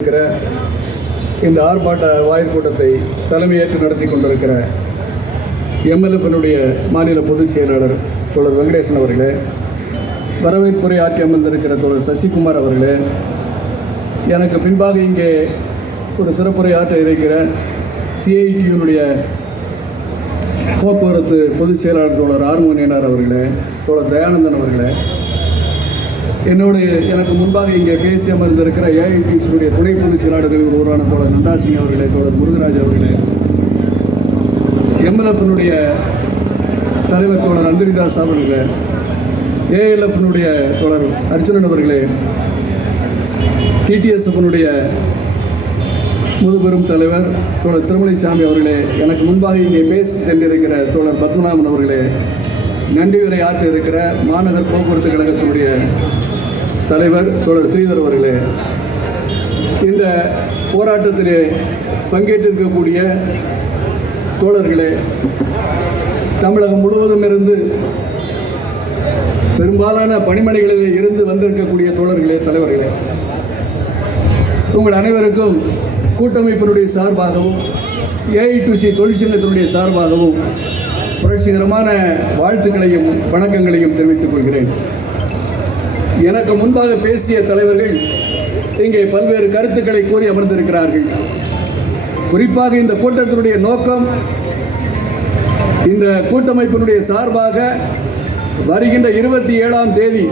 இருக்கிற இந்த ஆர்ப்பாட்ட வாயிற்கூட்டத்தை தலைமையேற்று நடத்தி கொண்டிருக்கிற எம்எல்எஃபினுடைய மாநில பொதுச் செயலாளர் தொடர் வெங்கடேசன் அவர்களே வரவேற்புரை ஆற்றி அமர்ந்திருக்கிற தொடர் சசிகுமார் அவர்களே எனக்கு பின்பாக இங்கே ஒரு சிறப்புரை ஆற்ற இருக்கிற சிஐடியுனுடைய போக்குவரத்து பொதுச் செயலாளர் தொடர் ஆர்மோனியனார் அவர்களே தொடர் தயானந்தன் அவர்களே என்னோடு எனக்கு முன்பாக இங்கே பேசி அமர்ந்திருக்கிற ஏஐடிசியுடைய துணை பொதுச் செயலாளர்கள் ஒருவரான தோழர் நந்தா சிங் அவர்களே தோழர் முருகராஜ் அவர்களே. எம்எல்எஃப்னுடைய தலைவர் தோழர் அந்திரிதாஸ் அவர்களே ஏஎல்எஃப்னுடைய தோழர் அர்ஜுனன் அவர்களே டிடிஎஸ்எஃப்னுடைய முதுபெரும் தலைவர் தோழர் திருமலைசாமி அவர்களே எனக்கு முன்பாக இங்கே பேசி சென்றிருக்கிற தோழர் பத்மநாபன் அவர்களே நன்றி உரை ஆற்ற இருக்கிற மாநகர் போக்குவரத்து கழகத்தினுடைய தலைவர் தோழர் ஸ்ரீதர் அவர்களே இந்த போராட்டத்திலே பங்கேற்றிருக்கக்கூடிய தோழர்களே தமிழகம் முழுவதும் இருந்து பெரும்பாலான பணிமனைகளில் இருந்து வந்திருக்கக்கூடிய தோழர்களே தலைவர்களே உங்கள் அனைவருக்கும் கூட்டமைப்பினுடைய சார்பாகவும் ஏஐடிசி தொழிற்சங்கத்தினுடைய சார்பாகவும் புரட்சிகரமான வாழ்த்துக்களையும் வணக்கங்களையும் தெரிவித்துக் கொள்கிறேன். எனக்கு முன்பாக பேசிய தலைவர்கள் இங்கே பல்வேறு கருத்துக்களை கூறி அமர்ந்திருக்கிறார்கள். குறிப்பாக இந்த கூட்டத்தினுடைய நோக்கம் இந்த கூட்டமைப்பினுடைய சார்பாக வருகின்ற இருபத்தி ஏழாம் தேதி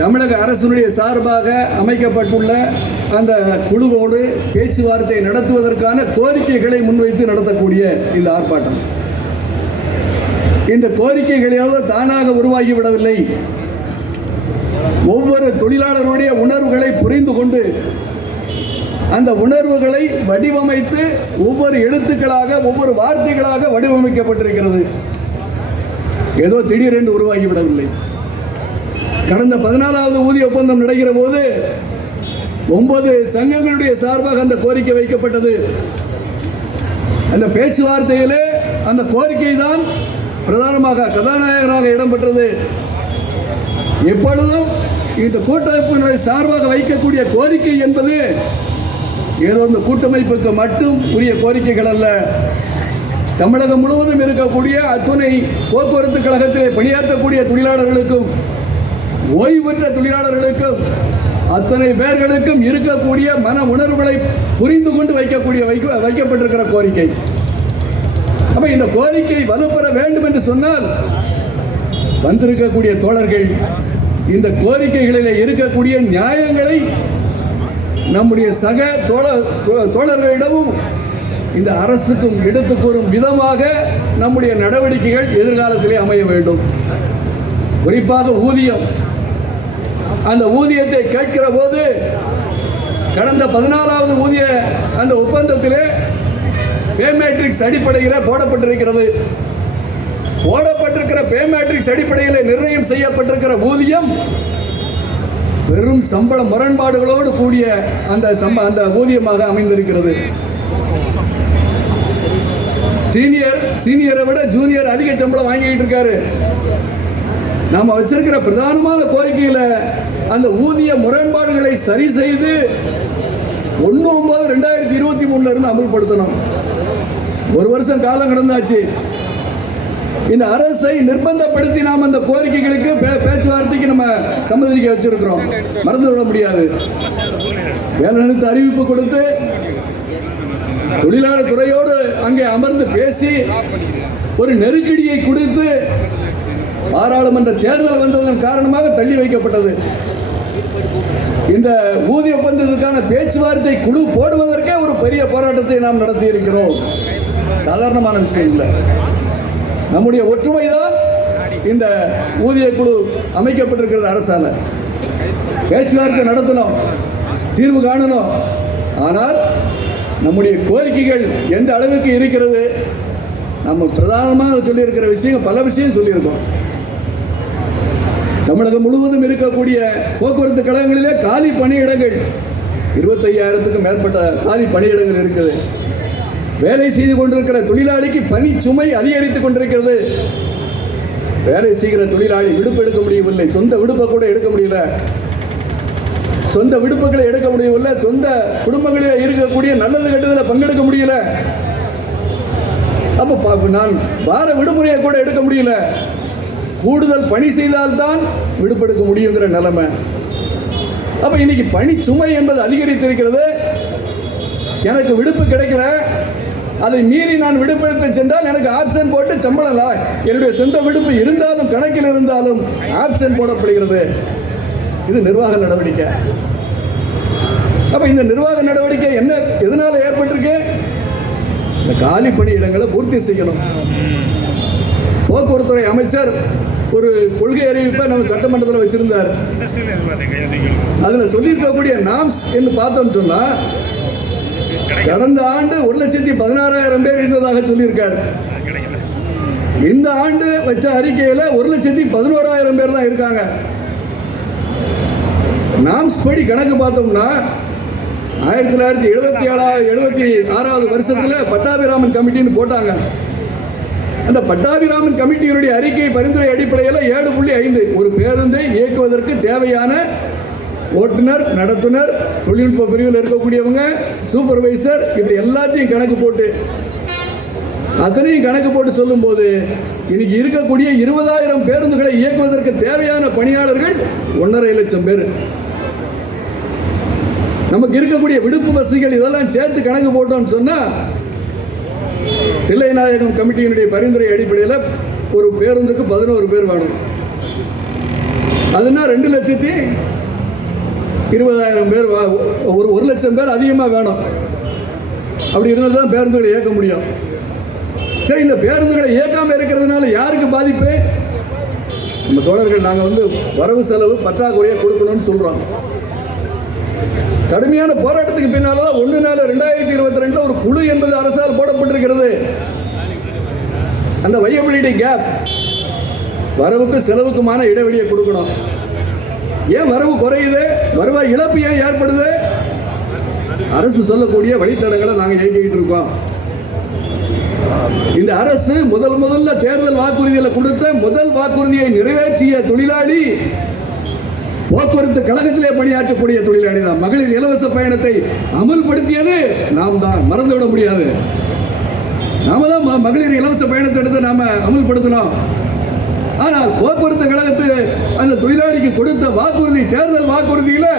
தமிழக அரசினுடைய சார்பாக அமைக்கப்பட்டுள்ள அந்த குழுவோடு பேச்சுவார்த்தை நடத்துவதற்கான கோரிக்கைகளை முன்வைத்து நடத்தக்கூடிய இந்த ஆர்ப்பாட்டம். இந்த கோரிக்கைகளால் தானாக உருவாகிவிடவில்லை ஒவ்வொரு தொழிலாளருடைய உணர்வுகளை புரிந்து கொண்டு அந்த உணர்வுகளை வடிவமைத்து ஒவ்வொரு எழுத்துக்களாக ஒவ்வொரு வார்த்தைகளாக வடிவமைக்கப்பட்டிருக்கிறது. ஏதோ திடீரென்று உருவாகிவிடவில்லை கடந்த பதினாலாவது ஊதிய ஒப்பந்தம் நடக்கிற போது ஒன்பது சங்கங்களுடைய சார்பாக அந்த கோரிக்கை வைக்கப்பட்டது. அந்த பேச்சுவார்த்தையிலே அந்த கோரிக்கை தான் பிரதானமாக கதாநாயகராக இடம்பெற்றது. எப்பொழுதும் இந்த கூட்டமைப்பினுடைய சார்பாக வைக்கக்கூடிய கோரிக்கை என்பது ஏதோ இந்த கூட்டமைப்புக்கு மட்டும் உரிய கோரிக்கைகள் அல்ல. தமிழகம் முழுவதும் இருக்கக்கூடிய அத்துணை போக்குவரத்து கழகத்திலே பணியாற்றக்கூடிய தொழிலாளர்களுக்கும் ஓய்வு பெற்ற தொழிலாளர்களுக்கும் அத்தனை பேர்களுக்கும் இருக்கக்கூடிய மன உணர்வுகளை புரிந்து கொண்டு வைக்கக்கூடிய வைக்க வைக்கப்பட்டிருக்கிற கோரிக்கை. அப்ப இந்த கோரிக்கை வலுப்பெற வேண்டும் என்று சொன்னால் வந்திருக்கக்கூடிய தோழர்கள் இந்த கோரிக்கைகளில் இருக்கக்கூடிய நியாயங்களை நம்முடைய சக தோழர் தோழர்களிடமும் இந்த அரசுக்கும் எடுத்து கூறும் விதமாக நம்முடைய நடவடிக்கைகள் எதிர்காலத்திலே அமைய வேண்டும். குறிப்பாக ஊதியம். அந்த ஊதியத்தை கேட்கிற போது கடந்த பதினாலாவது ஊதிய அந்த ஒப்பந்தத்திலே பேமேட்ரிக்ஸ் அடிப்படையில் போடப்பட்டிருக்கிறது. போடப்பட்டிருக்கிற பேமேட்ரிக்ஸ் அடிப்படையில் நிர்ணயம் செய்யப்பட்டிருக்கிற ஊதியம் வெறும் சம்பள முரண்பாடுகளோடு கூடிய அந்த சம்ப அந்த ஊதியமாக அமைந்திருக்கிறது. சீனியர் சீனியரை விட ஜூனியர் அதிக சம்பளம் வாங்கிட்டு இருக்காரு. நாம வச்சிருக்கிற பிரதானமான கோரிக்கையில அந்த ஊதிய முரண்பாடுகளை சரி செய்து ஒன்று ஒன்பது ரெண்டாயிரத்தி இருபத்தி மூணுல இருந்து அமல்படுத்தணும். ஒரு வருஷம் காலம் கடந்தாச்சு. இந்த அரசை நிர்பந்தப்படுத்தி நாம் அந்த கோரிக்கைகளுக்கு பே- பேச்சுவார்த்தைக்கு நம்ம சம்மதிக்க வச்சிருக்கிறோம். மறந்து விட முடியாது. வேலை நிறுத்த அறிவிப்பு கொடுத்து தொழிலாளர் துறையோடு அங்கே அமர்ந்து பேசி ஒரு நெருக்கடியை கொடுத்து பாராளுமன்ற தேர்தல் வந்ததன் காரணமாக தள்ளி வைக்கப்பட்டது. இந்த ஊதிய ஒப்பந்தத்துக்கான பேச்சுவார்த்தை குழு போடுவதற்கே ஒரு பெரிய போராட்டத்தை நாம் நடத்தி இருக்கிறோம் சாதாரணமான விஷயம் இல்லை. நம்முடைய ஒற்றுமைதான் இந்த ஊதிய குழு அமைக்கப்பட்டிருக்கிறது அரசால. பேச்சுவார்த்தை நடத்தணும் தீர்வு காணணும். ஆனால் நம்முடைய கோரிக்கைகள் எந்த அளவுக்கு இருக்கிறது? நம்ம பிரதானமாக சொல்லியிருக்கிற விஷயம் பல விஷயம் சொல்லியிருக்கோம். தமிழகம் முழுவதும் இருக்கக்கூடிய போக்குவரத்து கழகங்களிலே காலி பணியிடங்கள் இருபத்தையாயிரத்துக்கும் மேற்பட்ட காலி பணியிடங்கள் இருக்குது. வேலை செய்து கொண்டிருக்கிற தொழிலாளிக்கு பணி சுமை அதிகரித்துக் கொண்டிருக்கிறது. வேலை செய்கிற தொழிலாளி விடுப்பு எடுக்க முடியவில்லை. சொந்த விடுப்பை கூட எடுக்க முடியல. சொந்த விடுப்புகளை எடுக்க முடியவில்லை. சொந்த குடும்பங்களில் இருக்கக்கூடிய நல்லது கெட்டதில் பங்கெடுக்க முடியல. அப்ப நான் வார விடுமுறையை கூட எடுக்க முடியல. கூடுதல் பணி செய்தால்தான் விடுப்பெடுக்க முடியுங்கிற நிலைமை. அப்ப இன்னைக்கு பணி சுமை என்பது அதிகரித்திருக்கிறது. எனக்கு விடுப்பு கிடைக்கல. அதை மீறி நான் விடுப்பெடுத்து சென்றால் எனக்கு ஆப்ஷன் போட்டு சம்பளம் என்னுடைய சொந்த விடுப்பு இருந்தாலும் கணக்கில் இருந்தாலும் ஆப்ஷன் போடப்படுகிறது. இது நிர்வாக நடவடிக்கை. அப்ப இந்த நிர்வாக நடவடிக்கை என்ன எதனால ஏற்பட்டிருக்கு? இந்த காலி பணியிடங்களை பூர்த்தி செய்யணும். போக்குவரத்துறை அமைச்சர் ஒரு கொள்கை அறிவிப்பை நம்ம சட்டமன்றத்தில் வச்சிருந்தார். அதுல சொல்லியிருக்கக்கூடிய நாம்ஸ் என்று பார்த்தோம்னு சொன்னா கடந்த ஆண்டு ஒரு லட்சத்தி பதினாறாயிரம் பேர் இருந்ததாக சொல்லியிருக்காரு. இந்த ஆண்டு வச்ச அறிக்கையில ஒரு லட்சத்தி பதினோராயிரம் பேர் தான் இருக்காங்க. நாம்ஸ் படி கணக்கு பார்த்தோம்னா ஆயிரத்தி தொள்ளாயிரத்தி எழுபத்தி ஏழாவது எழுபத்தி ஆறாவது வருஷத்தில் பட்டாபிராமன் கமிட்டின்னு போட்டாங்க. அந்த பட்டாபிராமன் கமிட்டியினுடைய அறிக்கை பரிந்துரை அடிப்படையில் ஏழு புள்ளி ஐந்து ஒரு பேருந்தை இயக்குவதற்கு தேவையான ஓட்டுநர் நடத்துனர் தொழில்நுட்ப பிரிவில் இருக்கக்கூடியவங்க சூப்பர்வைசர் இப்படி எல்லாத்தையும் கணக்கு போட்டு அத்தனையும் கணக்கு போட்டு சொல்லும்போது இன்னைக்கு இருக்கக்கூடிய இருபதாயிரம் பேருந்துகளை இயக்குவதற்கு தேவையான பணியாளர்கள் ஒன்றரை லட்சம் பேர். நமக்கு இருக்கக்கூடிய விடுப்பு வசதிகள் இதெல்லாம் சேர்த்து கணக்கு போட்டோம்னு சொன்னால் தில்லைநாயகம் கமிட்டியினுடைய பரிந்துரை அடிப்படையில் ஒரு பேருந்துக்கு பதினோரு பேர் வேணும் அதுனா ரெண்டு லட்சத்தி இருபதாயிரம் பேர் ஒரு ஒரு லட்சம் பேர் அதிகமாக வேணும். அப்படி இருந்தால் தான் பேருந்துகளை இயக்க முடியும். சரி இந்த பேருந்துகளை இயக்காமல் இருக்கிறதுனால யாருக்கு பாதிப்பு? நம்ம தோழர்கள் நாங்கள் வந்து வரவு செலவு பற்றாக்குறையை கொடுக்கணும்னு சொல்கிறோம் கடுமையான போராட்டத்துக்கு பின்னால தான் ஒன்று நாலு ரெண்டாயிரத்தி இருபத்தி ரெண்டில் ஒரு குழு என்பது அரசால் போடப்பட்டிருக்கிறது. அந்த வையபிலிட்டி கேப் வரவுக்கு செலவுக்குமான இடைவெளியை கொடுக்கணும். ஏன் வரவு குறையுது? வருவாய் இழப்பு ஏன் ஏற்படுது? அரசு சொல்லக்கூடிய வழித்தடங்களை நாங்கள் இயக்கிக்கிட்டு இருக்கோம். இந்த அரசு முதல் முதல்ல தேர்தல் வாக்குறுதியில் கொடுத்த முதல் வாக்குறுதியை நிறைவேற்றிய தொழிலாளி போக்குவரத்து கழகத்திலே பணியாற்றக்கூடிய தொழிலாளி தான். மகளிர் இலவச பயணத்தை அமல்படுத்தியது நாம் தான். மறந்துவிட முடியாது. நாம தான் ம- மகளிர் இலவச பயணத்தை எடுத்து நாம அமல்படுத்தினோம் ஆனால் போக்குவரத்து கழகத்து அந்த தொழிலாளிக்கு கொடுத்த வாக்குறுதி தேர்தல் வாக்குறுதியில்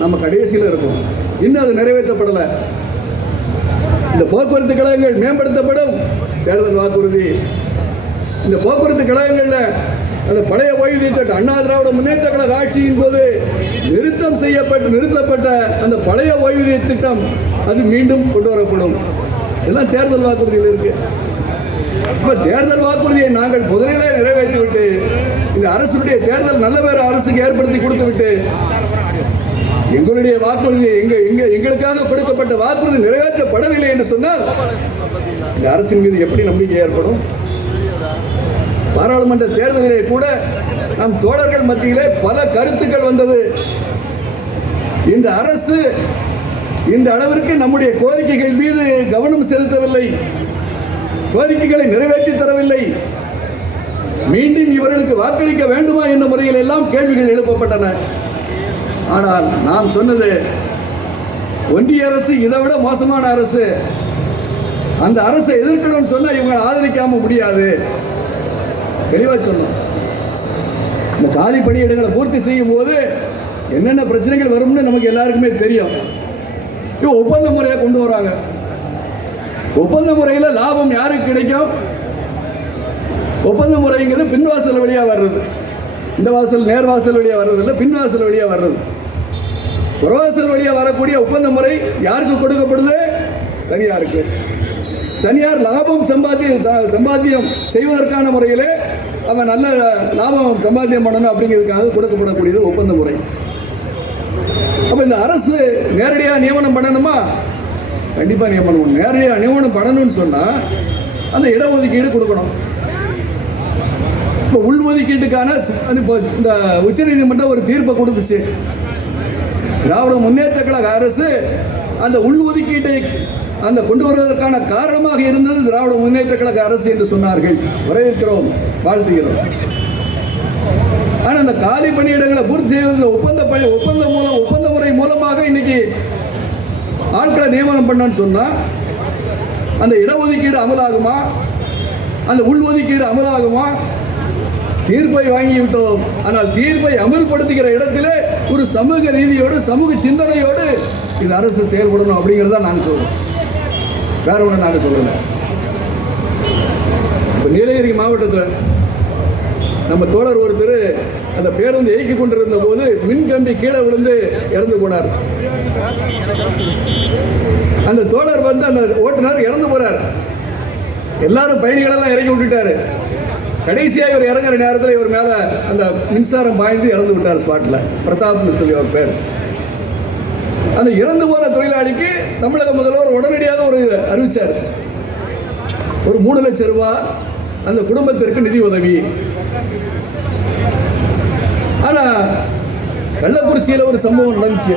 நம்ம கடைசியில் இருக்கோம். இன்னும் அது நிறைவேற்றப்படலை. இந்த போக்குவரத்து கழகங்கள் மேம்படுத்தப்படும். தேர்தல் வாக்குறுதி. இந்த போக்குவரத்து கழகங்களில் அந்த பழைய ஓய்வூதிய திட்டம் அண்ணா திராவிட முன்னேற்ற கழக ஆட்சியின் போது நிறுத்தம் செய்யப்பட்டு நிறுத்தப்பட்ட அந்த பழைய ஓய்வூதிய திட்டம் அது மீண்டும் கொண்டு வரப்படும். எல்லாம் தேர்தல் வாக்குறுதியில் இருக்குது இப்ப தேர்தல் வாக்குறுதியை நாங்கள் முதலிலே நிறைவேற்றிவிட்டு இந்த அரசுடைய தேர்தல் நல்ல பேர் அரசுக்கு ஏற்படுத்தி கொடுத்து விட்டு எங்களுடைய வாக்குறுதி எங்க எங்க எங்களுக்காக கொடுக்கப்பட்ட வாக்குறுதி நிறைவேற்றப்படவில்லை என்று சொன்னால் இந்த அரசின் மீது எப்படி நம்பிக்கை ஏற்படும்? பாராளுமன்ற தேர்தலிலே கூட நம் தோழர்கள் மத்தியிலே பல கருத்துக்கள் வந்தது. இந்த அரசு இந்த அளவிற்கு நம்முடைய கோரிக்கைகள் மீது கவனம் செலுத்தவில்லை. கோரிக்கைகளை நிறைவேற்றி தரவில்லை. மீண்டும் இவர்களுக்கு வாக்களிக்க வேண்டுமா என்ற முறையில் எல்லாம் கேள்விகள் எழுப்பப்பட்டன. ஆனால் நாம் சொன்னது ஒன்றிய அரசு இதை விட மோசமான அரசு. அந்த அரசை எதிர்க்கணும்னு சொன்னால் இவங்க ஆதரிக்காம முடியாது. தெளிவாக சொன்னோம். இந்த காலி பணியிடங்களை பூர்த்தி செய்யும் போது என்னென்ன பிரச்சனைகள் வரும்னு நமக்கு எல்லாருக்குமே தெரியும். ஒப்பந்த முறையாக கொண்டு வராங்க. ஒப்பந்த முறையில் லாபம் யாருக்கு கிடைக்கும்? ஒப்பந்த முறைங்கிறது பின்வாசல் வழியாக வர்றது. இந்த வாசல் நேர் வாசல் வழியா வர்றது இல்லை பின்வாசல் வழியாக வர்றது. புறவாசல் வழியாக வரக்கூடிய ஒப்பந்த முறை யாருக்கு கொடுக்கப்படுது? தனியாருக்கு. தனியார் லாபம் சம்பாத்தியம் சம்பாத்தியம் செய்வதற்கான முறையிலே அவன் நல்ல லாபம் சம்பாத்தியம் பண்ணணும் அப்படிங்கிறதுக்காக கொடுக்கப்படக்கூடியது ஒப்பந்த முறை. அப்போ இந்த அரசு நேரடியாக நியமனம் பண்ணணுமா? கண்டிப்பா பண்ணுவோம். நேரடியாக நியமனம் பண்ணணும்னு சொன்னா அந்த இடஒதுக்கீடு கொடுக்கணும். இப்போ உள்ஒதுக்கீட்டுக்கான இப்போ இந்த உச்சநீதிமன்றம் ஒரு தீர்ப்பை கொடுத்துச்சு. திராவிட முன்னேற்ற கழக அரசு அந்த உள்ஒதுக்கீட்டை அந்த கொண்டு வருவதற்கான காரணமாக இருந்தது திராவிட முன்னேற்ற கழக அரசு என்று சொன்னார்கள். வரவேற்கிறோம் வாழ்த்துகிறோம். ஆனால் அந்த காலி பணியிடங்களை பூர்த்தி செய்வதில் ஒப்பந்த பணி ஒப்பந்தம் மூலம் ஒப்பந்த முறை மூலமாக இன்னைக்கு ஆட்களை நியமனம் பண்ணான்னு சொன்னால் அந்த இடஒதுக்கீடு அமலாகுமா? அந்த உள்ஒதுக்கீடு அமலாகுமா? தீர்ப்பை வாங்கி விட்டோம் ஆனால் தீர்ப்பை அமல்படுத்துகிற இடத்துல ஒரு சமூக ரீதியோடு சமூக சிந்தனையோடு இந்த அரசு செயல்படணும் அப்படிங்கிறத நாங்கள் சொல்கிறோம் வேற ஒன்று நாங்கள் சொல்லலை. இப்போ நீலகிரி மாவட்டத்தில் நம்ம தோழர் ஒருத்தர் அந்த பேருந்து இயக்கி கொண்டிருந்த போது மின் கம்பி கீழே விழுந்து இறந்து போனார். அந்த தோழர் வந்து அந்த ஓட்டுநர் இறந்து போறார். எல்லாரும் பயணிகளெல்லாம் இறங்கி விட்டுட்டாரு. கடைசியாக இவர் இறங்குற நேரத்தில் இவர் மேலே அந்த மின்சாரம் பாய்ந்து இறந்து விட்டார் ஸ்பாட்டில் பிரதாப்னு சொல்லி அவர் பேர். அந்த இறந்து போன தொழிலாளிக்கு தமிழக முதல்வர் உடனடியாக ஒரு அறிவிச்சார். ஒரு மூணு லட்சம் ரூபாய் அந்த குடும்பத்திற்கு நிதி உதவி. ஆனா கள்ளக்குறிச்சியில் ஒரு சம்பவம் நடந்துச்சு.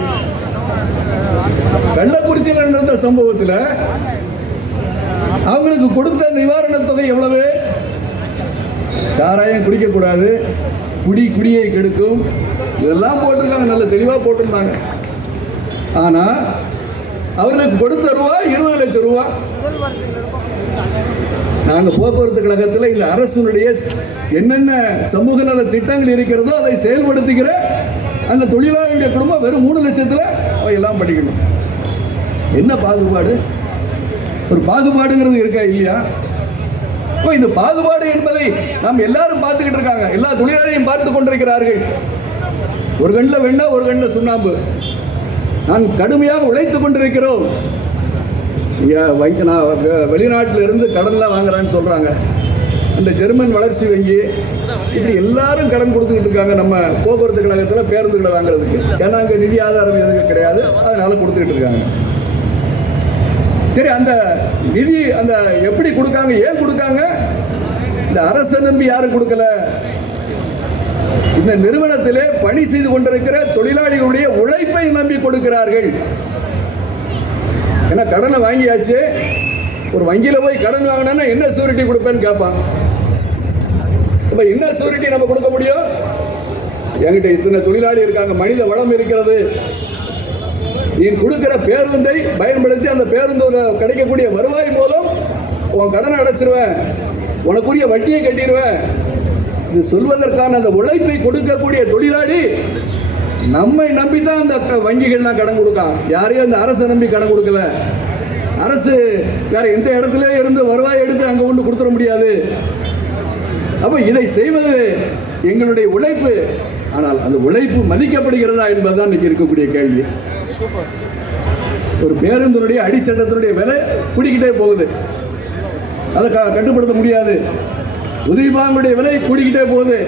கள்ளக்குறிச்சியில் நடந்த சம்பவத்தில் அவங்களுக்கு கொடுத்த நிவாரண தொகை எவ்வளவு? சாராயம் குடிக்கக்கூடாது குடி குடியை கெடுக்கும். இதெல்லாம் போட்டிருக்காங்க நல்ல தெளிவாக போட்டிருந்தாங்க. ஆனால் அவர்களுக்கு கொடுத்த ரூபா இருபது லட்சம் ரூபா நாங்கள் போக்குவரத்து கழகத்தில் இந்த அரசுனுடைய என்னென்ன சமூக நல திட்டங்கள் இருக்கிறதோ அதை செயல்படுத்துகிற அந்த தொழிலாளருடைய குடும்பம் வெறும் மூணு லட்சத்தில் எல்லாம் படிக்கணும். என்ன பாகுபாடு? ஒரு பாகுபாடுங்கிறது இருக்கா இல்லையா? அப்போ இந்த பாகுபாடு என்பதை நாம் எல்லாரும் பார்த்துக்கிட்டு இருக்காங்க. எல்லா தொழிலாளியும் பார்த்து கொண்டிருக்கிறார்கள். ஒரு கண்ணில் வெண்ணா ஒரு கண்ணில் சுண்ணாம்பு. நான் கடுமையாக உழைத்து கொண்டிருக்கிறோம் இங்கே வைக்க நான் வெ- வெளிநாட்டில் இருந்து கடன்லாம் வாங்குறான்னு சொல்கிறாங்க இந்த ஜெர்மன் வளர்ச்சி வங்கி இப்படி எல்லாரும் கடன் கொடுத்துக்கிட்டு இருக்காங்க. நம்ம போக்குவரத்து கழகத்தில் பேருந்துகளை வாங்குறதுக்கு. ஏன்னா அங்கே நிதி ஆதாரம் எதுவும் கிடையாது. அதனால கொடுத்துக்கிட்டு இருக்காங்க. சரி அந்த நிதி அந்த எப்படி கொடுக்காங்க ஏன் கொடுக்காங்க? இந்த அரசை நம்பி யாரும் கொடுக்கல. இந்த நிறுவனத்திலே பணி செய்து கொண்டிருக்கிற தொழிலாளிகளுடைய உழைப்பை நம்பி கொடுக்கிறார்கள். ஏன்னா கடனை வாங்கியாச்சு. ஒரு வங்கியில் போய் கடன் வாங்கினா என்ன சூரிட்டி கொடுப்பேன்னு கேட்பான் இப்போ என்ன சூரிட்டி நம்ம கொடுக்க முடியும்? என்கிட்ட இத்தனை தொழிலாளி இருக்காங்க மனித வளம் இருக்கிறது. நீ கொடுக்கிற பேருந்தை பயன்படுத்தி அந்த பேருந்தோட கிடைக்கக்கூடிய வருவாய் மூலம் உன் கடனை அடைச்சிருவேன். உனக்குரிய வட்டியை கட்டிடுவேன். இது சொல்வதற்கான அந்த உழைப்பை கொடுக்கக்கூடிய தொழிலாளி நம்மை நம்பி தான் அந்த வங்கிகள்லாம் கடன் கொடுக்கா யாரையும் அந்த அரசை நம்பி கடன் கொடுக்கல. அரசு வேற எந்த இடத்துல இருந்து வருவாய் எடுத்து அங்கே கொண்டு கொடுத்துட முடியாது. அப்போ இதை செய்வது எங்களுடைய உழைப்பு. ஆனால் அந்த உழைப்பு மதிக்கப்படுகிறதா என்பதுதான் இன்னைக்கு இருக்கக்கூடிய கேள்வி. ஒரு பேருந்தினுடைய அடிச்சட்டத்தினுடைய விலை கூடிக்கிட்டே போகுது. அதை க- கட்டுப்படுத்த முடியாது. உதிரி பாகங்களுடைய விலை கூடிக்கிட்டே போகுது.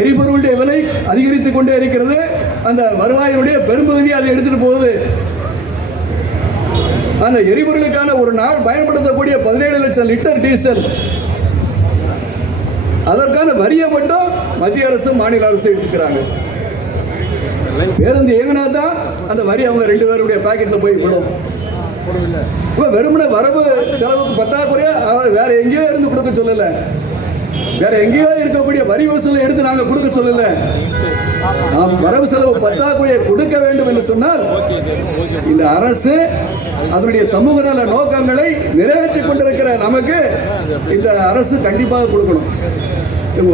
எரிபொருளுடைய விலை அதிகரித்து கொண்டே இருக்கிறது. அந்த வருவாயினுடைய பெரும்பகுதியை அதை எடுத்துட்டு போகுது. அந்த எரிபொருளுக்கான ஒரு நாள் பயன்படுத்தக்கூடிய பதினேழு லட்சம் லிட்டர் டீசல். அதற்கான வரியை மட்டும் மத்திய அரசு மாநில அரசு எடுத்துக்கிறாங்க. பேருந்து இயங்கினா தான் அந்த வரி அவங்க ரெண்டு பேருடைய பாக்கெட்ல போய் விடும் இப்போ வெறுமனே வரவு செலவுக்கு பற்றாக்குறையா? வேற எங்கேயோ இருந்து கொடுக்க சொல்லலை. வேற எங்கேயோ இருக்கக்கூடிய வரி வசூலை எடுத்து நாங்க கொடுக்க சொல்லல. நாம் வரவு செலவு பற்றாக்குறையை கொடுக்க வேண்டும் என்று சொன்னால் இந்த அரசு அதனுடைய சமூக நல நோக்கங்களை நிறைவேற்றி கொண்டிருக்கிற நமக்கு இந்த அரசு கண்டிப்பாக கொடுக்கணும்.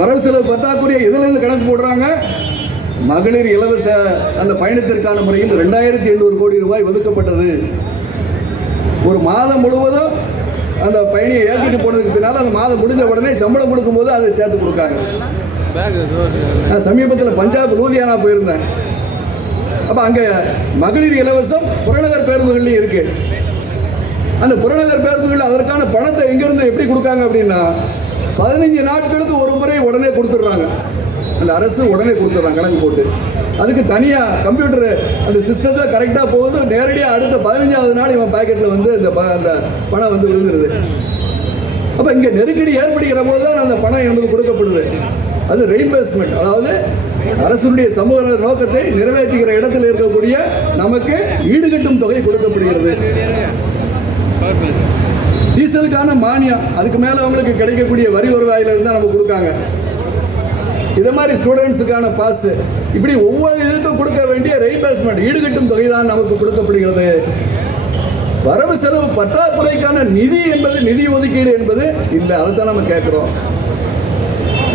வரவு செலவு பற்றாக்குறையை இதுல இருந்து கணக்கு போடுறாங்க? மகளிர் இலவச அந்த பயணத்திற்கான முறையில் ரெண்டாயிரத்தி எண்ணூறு கோடி ரூபாய் ஒதுக்கப்பட்டது. ஒரு மாதம் முழுவதும் அந்த பயணியை ஏற்றிட்டு போனதுக்கு பின்னால் அந்த மாதம் முடிஞ்ச உடனே சம்பளம் கொடுக்கும்போது அதை சேர்த்து கொடுக்காங்க நான் சமீபத்தில் பஞ்சாப் லூதியானா போயிருந்தேன். அப்போ அங்கே மகளிர் இலவசம் புறநகர் பேருந்துகள்லையும் இருக்கு. அந்த புறநகர் பேருந்துகள் அதற்கான பணத்தை எங்கேருந்து எப்படி கொடுக்காங்க அப்படின்னா பதினஞ்சு நாட்களுக்கு ஒரு முறை உடனே கொடுத்துட்றாங்க. அந்த அரசு உடனே கொடுத்துட்றாங்க கணக்கு போட்டு. அதுக்கு தனியாக கம்ப்யூட்டர் அந்த சிஸ்டத்தில் கரெக்டாக போகுது நேரடியாக அடுத்த பதினஞ்சாவது நாள் இவன் பாக்கெட்டில் வந்து இந்த ப- அந்த பணம் வந்து விழுந்துருது. அப்போ இங்கே நெருக்கடி ஏற்படுகிற போது தான் அந்த பணம் எங்களுக்கு கொடுக்கப்படுது. அது ரீஇம்பர்ஸ்மெண்ட் அதாவது அரசுடைய சமூக நோக்கத்தை நிறைவேற்றுகிற இடத்தில் இருக்கக்கூடிய நமக்கு ஈடுகட்டும் தொகை கொடுக்கப்படுகிறது. டீசலுக்கான மானியம் அதுக்கு மேலே அவங்களுக்கு கிடைக்கக்கூடிய வரி வருவாயிலிருந்து தான் நம்ம கொடுக்காங்க. இது மாதிரி ஸ்டூடெண்ட்ஸுக்கான பாஸ் இப்படி ஒவ்வொரு இதுக்கும் கொடுக்க வேண்டிய ரீபேஸ்மெண்ட் ஈடுகட்டும் தொகை தான் நமக்கு கொடுக்கப்படுகிறது. வரவு செலவு பற்றாக்குறைக்கான நிதி என்பது நிதி ஒதுக்கீடு என்பது இல்லை அதை தான் நம்ம கேட்குறோம்.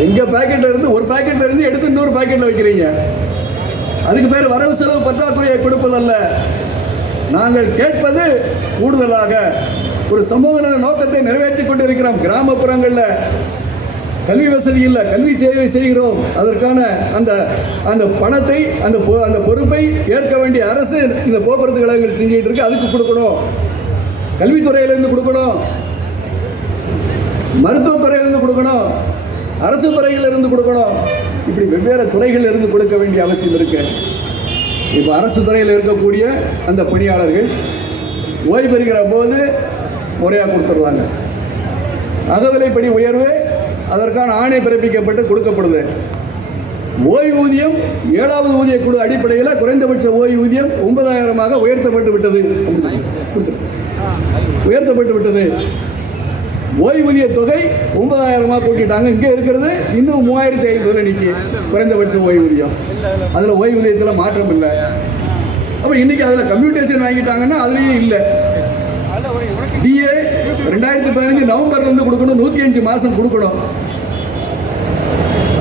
எங்கள் பாக்கெட்ல இருந்து ஒரு பாக்கெட்ல இருந்து எடுத்து இன்னொரு பாக்கெட்ல வைக்கிறீங்க. அதுக்கு பேர் வரவு செலவு பற்றாக்குறையை கொடுப்பதல்ல. நாங்கள் கேட்பது கூடுதலாக ஒரு சமூக நோக்கத்தை நிறைவேற்றி கொண்டு இருக்கிறோம் கிராமப்புறங்களில். கல்வி வசதி இல்லை கல்வி சேவை செய்கிறோம். அதற்கான அந்த அந்த பணத்தை அந்த பொ- அந்த பொறுப்பை ஏற்க வேண்டிய அரசு இந்த போக்குவரத்து கழகங்கள் செஞ்சுட்டு இருக்கு. அதுக்கு கொடுக்கணும். கல்வித்துறையிலேருந்து கொடுக்கணும். மருத்துவத்துறையிலேருந்து கொடுக்கணும். அரசு துறையிலிருந்து கொடுக்கணும். இப்படி வெவ்வேறு துறைகளில் இருந்து கொடுக்க வேண்டிய அவசியம் இருக்கு. இப்போ அரசு துறையில் இருக்கக்கூடிய அந்த பணியாளர்கள் ஓய்வு பெறுகிற போது முறையாக கொடுத்துடுவாங்க. அகவிலைப்படி உயர்வு அதற்கான ஆணை பிறப்பிக்கப்பட்டு கொடுக்கப்படுது ஓய்வூதியம் ஏழாவது ஊதிய குழு அடிப்படையில் குறைந்தபட்ச ஓய்வூதியம் ஒன்பதாயிரமாக உயர்த்தப்பட்டு விட்டது. உயர்த்தப்பட்டு விட்டது. ஓய்வூதிய தொகை ஒன்பதாயிரமாக கூட்டிட்டாங்க. இங்கே இருக்கிறது இன்னும் மூவாயிரத்தி ஐநூறு நிற்கி குறைந்தபட்ச ஓய்வூதியம். அதில் ஓய்வூதியத்தில் மாற்றம் இல்லை. அப்போ இன்னைக்கு அதில் கம்ப்யூட்டேஷன் வாங்கிட்டாங்கன்னா அதுலேயும் இல்லை. டிஏ ரெண்டாயிரத்தி பதினஞ்சு நவம்பர்லேருந்து கொடுக்கணும் நூற்றி அஞ்சு மாதம் கொடுக்கணும்.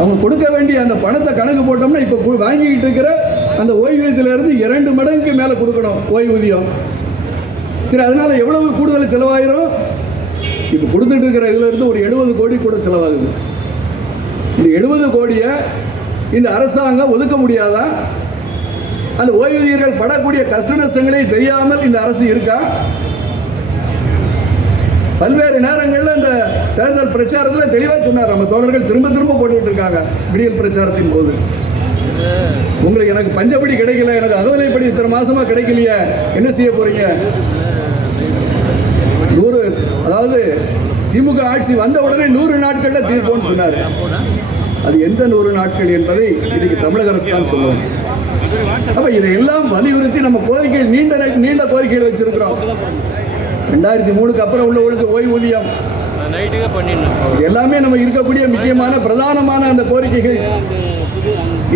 அவங்க கொடுக்க வேண்டிய அந்த பணத்தை கணக்கு போட்டோம்னா இப்போ வாங்கிக்கிட்டு இருக்கிற அந்த ஓய்வூதியத்திலிருந்து இரண்டு மடங்குக்கு மேலே கொடுக்கணும் ஓய்வூதியம். சரி அதனால எவ்வளவு கூடுதல் செலவாயிரும்? இப்போ கொடுத்துட்டு இருக்கிற இதுல இருந்து ஒரு எழுபது கோடி கூட செலவாகுது. இந்த எழுபது கோடியை இந்த அரசாங்கம் ஒதுக்க முடியாதா? அந்த ஓய்வூதியர்கள் படக்கூடிய கஷ்ட நஷ்டங்களே தெரியாமல் இந்த அரசு இருக்கா? பல்வேறு நேரங்களில் இந்த தேர்தல் பிரச்சாரத்தில் தெளிவாக சொன்னார். நம்ம தோழர்கள் திரும்ப திரும்ப போட்டுக்கிட்டு இருக்காங்க விடியல் பிரச்சாரத்தின் போது. உங்களுக்கு எனக்கு பஞ்சப்படி கிடைக்கல எனக்கு அகவலைப்படி இத்தனை மாசமா கிடைக்கலையே. என்ன செய்ய போறீங்க? நூறு அதாவது திமுக ஆட்சி வந்த உடனே நூறு நாட்கள்ல தீர்ப்போம்னு சொன்னார். அது எந்த நூறு நாட்கள் என்பதை இன்னைக்கு தமிழக அரசு தான் சொல்லுவோம் அப்ப இதையெல்லாம் வலியுறுத்தி நம்ம கோரிக்கை நீண்ட நீண்ட கோரிக்கைகள் வச்சிருக்கிறோம். ரெண்டாயிரத்தி மூணுக்கு அப்புறம் உள்ளவங்களுக்கு ஓய்வூதியம். எல்லாமே நம்ம இருக்கக்கூடிய முக்கியமான பிரதானமான அந்த கோரிக்கைகள்.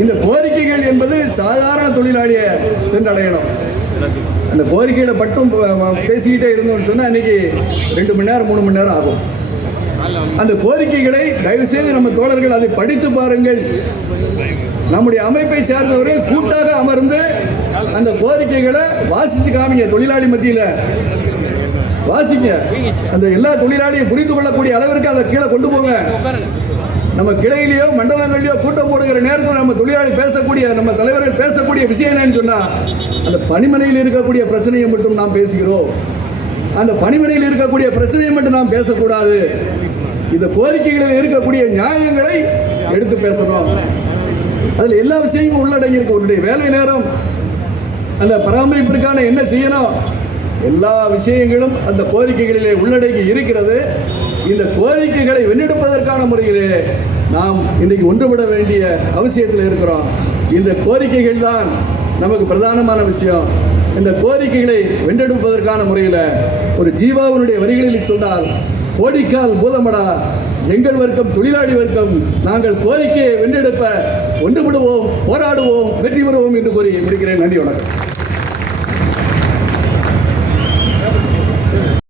இந்த கோரிக்கைகள் என்பது சாதாரண தொழிலாளியை சென்றடையணும். அந்த கோரிக்கையில மட்டும் பேசிக்கிட்டே இருந்தோம்னு சொன்னா இன்னைக்கு ரெண்டு மணி நேரம் மூணு மணி நேரம் ஆகும். அந்த கோரிக்கைகளை தயவு செய்து நம்ம தோழர்கள் அதை படித்து பாருங்கள். நம்முடைய அமைப்பை சேர்ந்தவர்கள் கூட்டாக அமர்ந்து அந்த கோரிக்கைகளை வாசிச்சு காமிங்க தொழிலாளி மத்தியில. வாசிங்க. அந்த எல்லா தொழிலாளியும் புரிந்து கொள்ளக்கூடிய அளவிற்கு அதை கீழே கொண்டு போங்க. நம்ம கிளையிலேயோ மண்டலங்களிலேயோ கூட்டம் போடுகிற நேரத்தில் நம்ம தொழிலாளி பேசக்கூடிய நம்ம தலைவர்கள் பேசக்கூடிய விஷயம் என்னன்னு சொன்னால் அந்த பணிமனையில் இருக்கக்கூடிய பிரச்சனையை மட்டும் நாம் பேசுகிறோம். அந்த பணிமனையில் இருக்கக்கூடிய பிரச்சனையை மட்டும் நாம் பேசக்கூடாது. இந்த கோரிக்கைகளில் இருக்கக்கூடிய நியாயங்களை எடுத்து பேசணும். அதில் எல்லா விஷயமும் உள்ளடங்கியிருக்கு உன்னுடைய வேலை நேரம் அந்த பராமரிப்பிற்கான என்ன செய்யணும்? எல்லா விஷயங்களும் அந்த கோரிக்கைகளிலே உள்ளடங்கி இருக்கிறது. இந்த கோரிக்கைகளை வென்றெடுப்பதற்கான முறையிலே நாம் இன்றைக்கு ஒன்றுபட வேண்டிய அவசியத்தில் இருக்கிறோம். இந்த கோரிக்கைகள் தான் நமக்கு பிரதானமான விஷயம். இந்த கோரிக்கைகளை வென்றெடுப்பதற்கான முறையில் ஒரு ஜீவாவினுடைய வரிகளில் சொன்னால் கோடிக்கால் பூதமடா எங்கள் வர்க்கம் தொழிலாளி வர்க்கம் நாங்கள் கோரிக்கையை வென்றெடுப்ப ஒன்றுபடுவோம் போராடுவோம் வெற்றி பெறுவோம் என்று கூறி முடிக்கிறேன் நன்றி வணக்கம்.